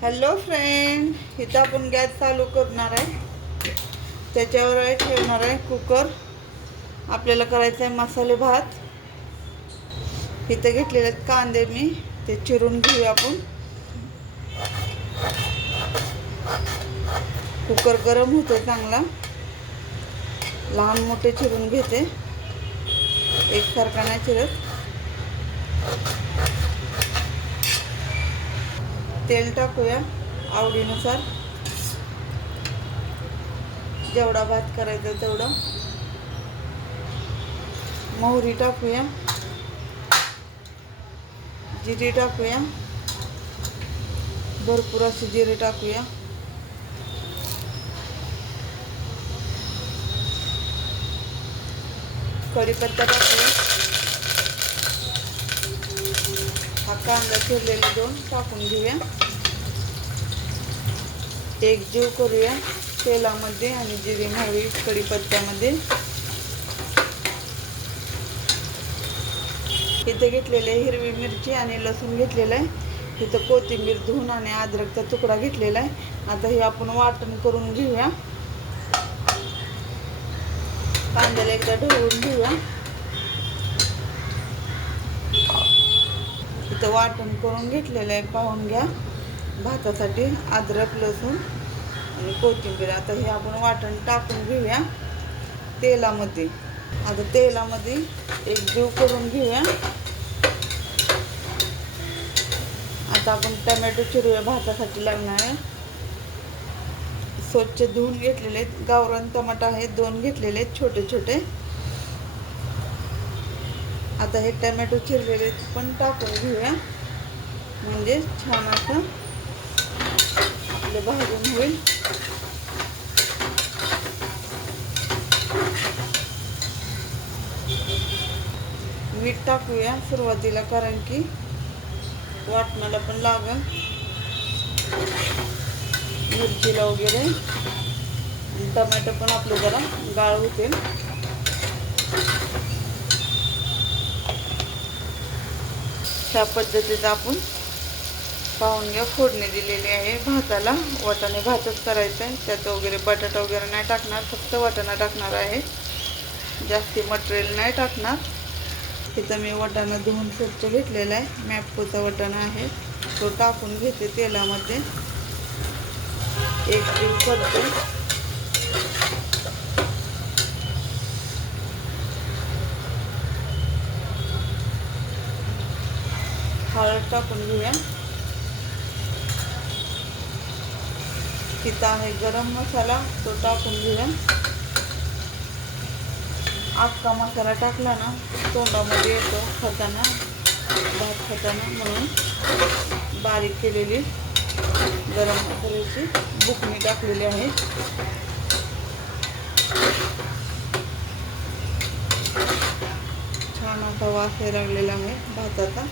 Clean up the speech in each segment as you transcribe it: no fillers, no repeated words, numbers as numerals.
Hello friend, इथं आपण gas चालू करणार आहे. त्याच्यावर ठेवणार आहे कुकर. आपल्याला करायचं आहे मसाले भात. इथं घेतलेले आहेत कांदे, मी ते चिरून घेऊया आपण. कुकर गरम होतं चांगला. लहान मोठे चिरून घेते, एकसारखा नाही चिरत. तेल टाकूया आवडीनुसार, जेवढा भात करायचा तेवढा. मोहरी टाकूया, जिरे टाकूया, भरपूर असे जिरे टाकूया. कढीपत्ता टाकूया. हा कांदा चिरलेले 2 टाकून घेऊया. एकजीव करूया तेलामध्ये आणि जिरे मोहरी कढीपत्त्यामध्ये. इथं घेतलेले हिरवी मिरची आणि लसूण घेतलेलं आहे. इथं कोथिंबीर धुवून आणि अद्रकचा तुकडा घेतलेला आहे. आता हे आपण वाटण करून घेऊया. कांद्याला एकदा ढवळून घेऊया. इथं वाटण करून घेतलेलं आहे, पाहून घ्या. भातासाठी अद्रक लसूण आणि कोथिंबीर. आता हे आपण वाटण टाकून घेऊया तेलामध्ये. आता तेलामध्ये एकजीव करून घेऊया. आता आपण टमॅटो चिरूया, भातासाठी लागणार आहे. स्वच्छ धुवून घेतलेले आहेत. गावरान टमाटा आहेत, 2 घेतलेले आहेत छोटे छोटे. आता हे टमॅटो चिरलेले पण टाकून घेऊया, म्हणजे छान असं आपलं भाजून होईल. मीठ टाकूया सुरुवातीला, कारण की वाटणाला पण लागल, मिरचीला वगैरे. आणि टमॅटो पण आपलं जरा गाळ होतील. ह्या पद्धतीचं आपण पाहून घ्या. फोडणी दिलेली आहे भाताला. वाटाणे भातच करायचा आहे, त्यात वगैरे बटाटा वगैरे नाही टाकणार, फक्त वाटाणा टाकणार आहे. जास्ती मटेरियल नाही टाकणार. तिथं मी वाटाणा धुवून स्वच्छ घेतलेला आहे. मॅप्कोचा वाटाणा आहे, तो टाकून घेते तेलामध्ये. एकजीव करते. हळद टाकून घेऊया. तिथं आहे गरम मसाला, तो टाकून घेऊया. अख्खा मसाला टाकला ना तोंडामध्ये येतो खाताना, भात खाताना, म्हणून बारीक केलेली गरम मसाल्याची बुकणी टाकलेली आहे. छान असा वास लागलेला आहे भाताचा.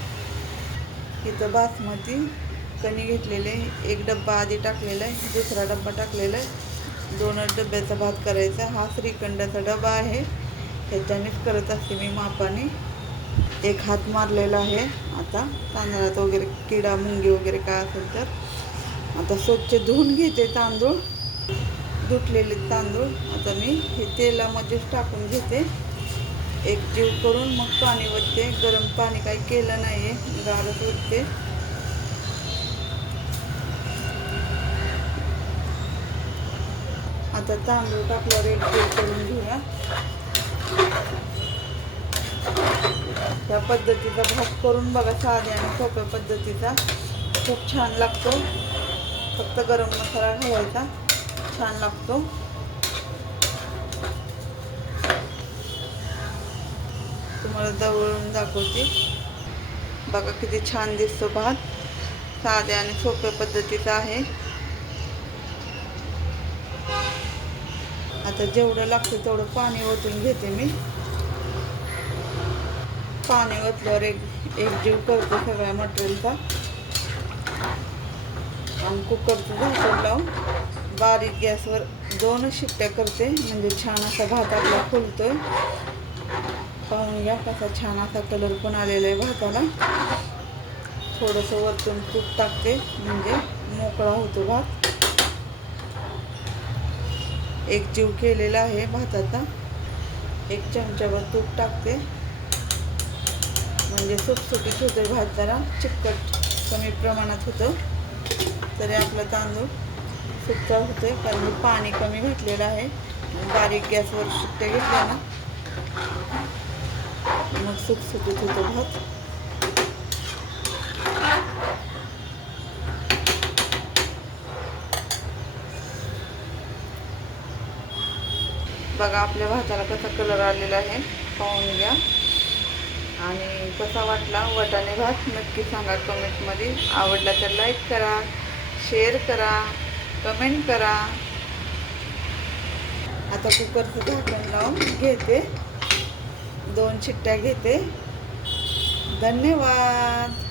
इथं बासमती कणी घेतलेले, 1 डब्बा आधी टाकलेला आहे, दुसरा डब्बा टाकलेला आहे. 2 डब्याचा भात करायचा. हा श्रीखंडाचा डबा आहे, त्याच्यानेच करत असते मी मापाने. 1 हात मारलेला आहे. आता तांदळात वगैरे किडा मुंगी वगैरे काय असेल तर. आता स्वच्छ धुवून घेते तांदूळ, धुतलेले तांदूळ. आता मी हे तेलामध्येच टाकून घेते, एकजीव करून. मग पाणी ओतते. गरम पाणी काही केलं नाही आहे, गारच ओतते. आता तांदूळ टाकल्यावर एकजीव करून घेऊया. त्या पद्धतीचा भात करून बघा, साध्या आणि सोप्या पद्धतीचा. खूप छान लागतो. फक्त गरम मसाला घालायचा, छान लागतो. तुम्हाला जवळून दाखवते बघा, किती छान दिसतो भात. साध्या आणि सोप्या पद्धतीचा आहे. आता जेवढं लागतं तेवढं पाणी ओतून घेते मी. पाणी ओतल्यावर एकजीव करते सगळ्या मटेरियलचा. आणि कुकरचं झाकण लावून बारीक गॅसवर 2 शिट्ट्या करते, म्हणजे छान असा भात आपला फुलतोय. पाहून घ्या कसा छान असा कलर पण आलेला आहे भाताला. थोडंसं वरतून तूप टाकते, म्हणजे मोकळा होतो भात. एक जीव केलेला आहे भाताचा. 1 चमचाभर तूप टाकते, म्हणजे सुटसुटीत होतो भात. जरा चिकट कमी प्रमाणात होतं तरी आपला तांदूळ सुट्टा होतोय, कारण मी पाणी कमी घातलेलं आहे. बारीक गॅसवर शिट्ट्या घेतल्या ना मग सुटसुटीत होतो भात. बघा आपल्या भाताला कसा कलर आलेला आहे, पाहून घ्या. आणि कसा वाटला वाटाणे भात नक्की सांगा कमेंटमध्ये. आवडला तर लाईक करा, शेअर करा, कमेंट करा. आता कुकरचं झाकण लावून घेते, 2 शिट्ट्या घेते. धन्यवाद.